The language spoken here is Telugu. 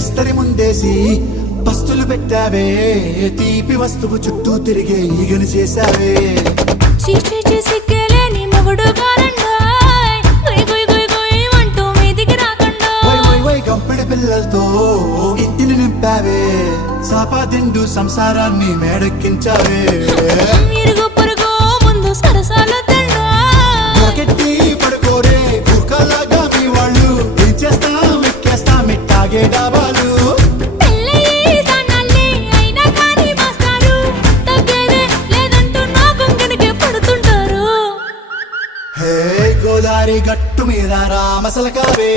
విస్తరి ముందేసి పస్తులు పెట్టావే తీపి వస్తువు చుట్టూ తిరిగే ఈగను చేశావే చీచీ చేసి కేలేని మొగుడు కాలండాయ్ గుయ్ గుయ్ గుయ్ గుయ్ అంటూ మీదికి రాకుండా వై గంపెడి పిల్లలతో ఇంటిని నింపావే సాపాదిండు సంసారాన్ని మేడెక్కించావే ఇరుగు పొరుగు ముందు సరసాల తండా రాకెట్టి పడుకోరే కుక్కలాగా మీ వాళ్ళు ఏం చేస్తాం ఎక్కేస్తాం ఇట్టాగే డాబాలు పెళ్ళయి సన్నాళ్ళే అయినా కానీ మాస్తారు తగ్గేదే లేదంటూ నా కొంగనికే పడుతుంటారు హే గోదారి గట్టు మీద రామసలకావే